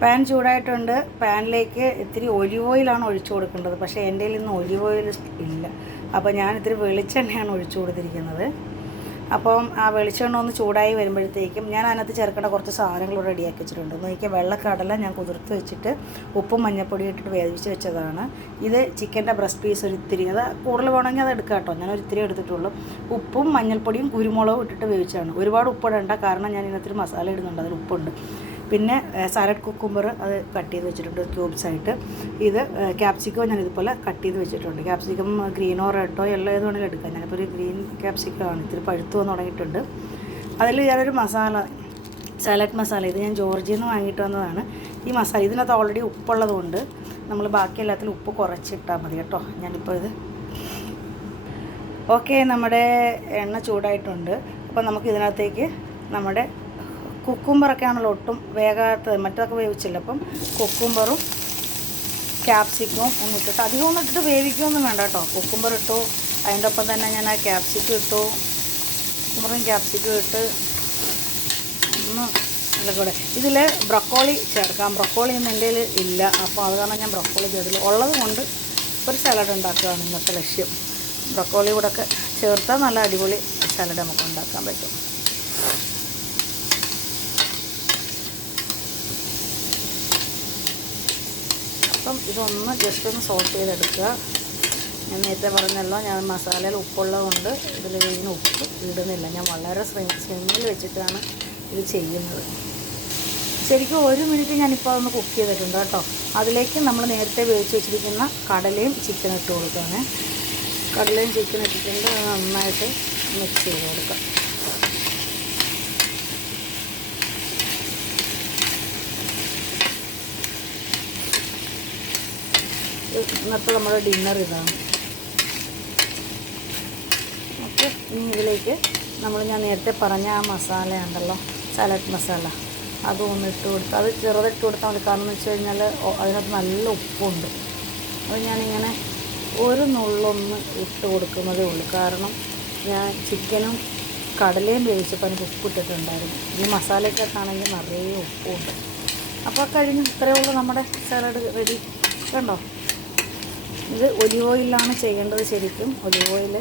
Pan ചൂടായിട്ടുണ്ട്. പാനിലേക്ക് ഇത്തിരി ഒലിവ് ഓയിലാണ് ഒഴിച്ചു കൊടുക്കേണ്ടത്. പക്ഷേ എൻ്റെ കയ്യിൽ ഇന്ന് ഒലിവ് ഓയിൽ ഇല്ല. അപ്പോൾ ഞാൻ ഇത്തിരി വെളിച്ചെണ്ണയാണ് ഒഴിച്ചു കൊടുത്തിരിക്കുന്നത്. അപ്പം ആ വെളിച്ചെണ്ണ ഒന്ന് ചൂടായി വരുമ്പോഴത്തേക്കും ഞാൻ അതിനകത്ത് ചേർക്കേണ്ട കുറച്ച് സാധനങ്ങൾ റെഡിയാക്കി വെച്ചിട്ടുണ്ട്. നോക്കിയാൽ വെള്ളക്കടല ഞാൻ കുതിർത്ത് വെച്ചിട്ട് ഉപ്പും മഞ്ഞൾപ്പൊടി ഇട്ടിട്ട് വേവിച്ച് വെച്ചതാണ്. ഇത് ചിക്കൻ്റെ ബ്രസ്റ്റ് പീസ് ഒരു ഇത്തിരി, അത് കൂടുതൽ വേണമെങ്കിൽ അത് എടുക്കാം കേട്ടോ. ഞാൻ ഒരു ഇത്തിരി എടുത്തിട്ടുള്ളൂ. ഉപ്പും മഞ്ഞൾപ്പൊടിയും കുരുമുളകും ഇട്ടിട്ട് വേവിച്ചാണ്. ഒരുപാട് ഉപ്പിടേണ്ട, കാരണം ഞാൻ ഇതിനകത്തൊരു മസാല ഇടുന്നുണ്ട്, അതിൽ ഉപ്പുണ്ട്. പിന്നെ സാലഡ് കുക്കുംബർ അത് കട്ട് ചെയ്ത് വെച്ചിട്ടുണ്ട് ക്യൂബ്സ് ആയിട്ട്. ഇത് ക്യാപ്സിക്കോ ഞാൻ ഇതുപോലെ കട്ട് ചെയ്ത് വെച്ചിട്ടുണ്ട്. ക്യാപ്സിക്കം ഗ്രീനോ റെഡോ യെല്ലോ ഏത് വേണമെങ്കിലും എടുക്കാം. ഞാനിപ്പോൾ ഒരു ഗ്രീൻ ക്യാപ്സിക്കമാണ്. ഇത്തിരി പഴുത്തു വന്ന് തുടങ്ങിയിട്ടുണ്ട്. അതിൽ ഞാനൊരു മസാല, സാലഡ് മസാല, ഇത് ഞാൻ ജോർജിയിൽ നിന്ന് വാങ്ങിയിട്ട് വന്നതാണ്. ഈ മസാല ഇതിനകത്ത് ഓൾറെഡി ഉപ്പുള്ളതുകൊണ്ട് നമ്മൾ ബാക്കി എല്ലാത്തിലും ഉപ്പ് കുറച്ചിട്ടാൽ മതി കേട്ടോ. ഞാനിപ്പോൾ ഇത് ഓക്കെ. നമ്മുടെ എണ്ണ ചൂടായിട്ടുണ്ട്. അപ്പോൾ നമുക്ക് ഇതിനകത്തേക്ക് നമ്മുടെ കുക്കുംബറൊക്കെ ആണല്ലോ ഒട്ടും വേഗാത്തത്, മറ്റൊക്കെ വേവിച്ചില്ല. അപ്പം കുക്കുംബറും ക്യാപ്സിക്കവും ഒന്ന് ഇട്ടിട്ട്, അധികം ഒന്നും ഇട്ടിട്ട് വേവിക്കുകയൊന്നും വേണ്ട കേട്ടോ. കുക്കുംബർ ഇട്ടു, അതിൻ്റെ ഒപ്പം തന്നെ ഞാൻ ആ ക്യാപ്സിക്കം ഇട്ടു. കുക്കുംബറും ക്യാപ്സിക്കം ഇട്ട് ഒന്ന് നല്ല കൂടെ. ഇതിൽ ബ്രൊക്കോളി ചേർക്കാം. ബ്രൊക്കോളി ഒന്നും എൻ്റെ കയ്യിൽ ഇല്ല, അപ്പോൾ അത് കാരണം ഞാൻ ബ്രൊക്കോളി ചേർത്തില്ല. ഉള്ളത് കൊണ്ട് ഒരു സാലഡ് ഉണ്ടാക്കുകയാണ് ഇന്നത്തെ ലക്ഷ്യം. ബ്രൊക്കോളി കൂടെ ഒക്കെ ചേർത്താൽ നല്ല അടിപൊളി സാലഡ് നമുക്ക് ഉണ്ടാക്കാൻ പറ്റും. അപ്പം ഇതൊന്ന് ജസ്റ്റ് ഒന്ന് സോട്ട് ചെയ്തെടുക്കുക. ഞാൻ നേരത്തെ പറഞ്ഞല്ലോ, ഞാൻ മസാലയിൽ ഉപ്പുള്ളതുകൊണ്ട് ഇതിൽ ഇതിന് ഉപ്പ് ഇടുന്നില്ല. ഞാൻ വളരെ സ്ലിമ്മിൽ വെച്ചിട്ടാണ് ഇത് ചെയ്യുന്നത്. ശരിക്കും 1 മിനിറ്റ് ഞാനിപ്പോൾ അതൊന്ന് കുക്ക് ചെയ്തിട്ടുണ്ട് കേട്ടോ. അതിലേക്ക് നമ്മൾ നേരത്തെ വേവിച്ച് വെച്ചിരിക്കുന്ന കടലയും ചിക്കനും ഇട്ട് കൊടുക്കുകയാണ്. കടലയും ചിക്കനും ഇട്ടിട്ടുണ്ട്. അത് നന്നായിട്ട് മിക്സ് ചെയ്ത് കൊടുക്കാം. ഇന്നത്തെ നമ്മുടെ ഡിന്നർ ഇതാണ്. ഓക്കെ, ഇനി ഇതിലേക്ക് ഞാൻ നേരത്തെ പറഞ്ഞ ആ മസാല ഉണ്ടല്ലോ, സാലഡ് മസാല, അതും ഒന്ന് ഇട്ട് കൊടുത്ത്, അത് ചെറുതിട്ട് കൊടുത്താൽ മതി. കാരണം എന്ന് വെച്ച് കഴിഞ്ഞാൽ അതിനകത്ത് നല്ല ഉപ്പുണ്ട്. അത് ഞാനിങ്ങനെ ഒരു നുള്ളൊന്ന് ഇട്ട് കൊടുക്കുന്നതേ ഉള്ളൂ. കാരണം ഞാൻ ചിക്കനും കടലയും വേവിച്ചപ്പോൾ എനിക്ക് ഉപ്പിട്ടിട്ടുണ്ടായിരുന്നു. ഈ മസാലയ്ക്കകത്താണെങ്കിൽ നിറയെ ഉപ്പുണ്ട്. അപ്പോൾ കഴിഞ്ഞ് ഇത്രയേ ഉള്ളൂ നമ്മുടെ സാലഡ് റെഡി. കണ്ടോ, ഇത് ഒലിവ് ഓയിലാണ് ചെയ്യേണ്ടത്. ശരിക്കും ഒലിവ് ഓയിൽ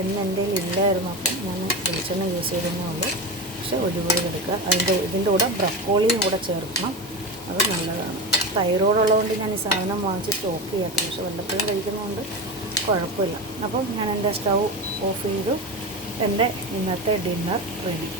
എന്ന് എൻ്റെ കയ്യിൽ ഇല്ലായിരുന്നു, അപ്പം ഞാൻ വെളിച്ചെണ്ണ യൂസ് ചെയ്തതേ ഉള്ളൂ. പക്ഷേ ഒലിവ് ഓയിൽ എടുക്കുക. ഇതിൻ്റെ കൂടെ ബ്രൊക്കോളിയും കൂടെ ചേർക്കണം, അത് നല്ലതാണ്. തൈറോയ്ഡ് ഉള്ളതുകൊണ്ട് ഞാൻ ഈ സാധനം വാങ്ങിച്ച് സ്റ്റോക്ക് ചെയ്യാത്ത, പക്ഷേ വല്ലപ്പോഴും കഴിക്കുന്നതുകൊണ്ട് കുഴപ്പമില്ല. അപ്പം ഞാൻ എൻ്റെ സ്റ്റൗ ഓഫ് ചെയ്തു. എൻ്റെ ഇന്നത്തെ ഡിന്നർ റെഡി.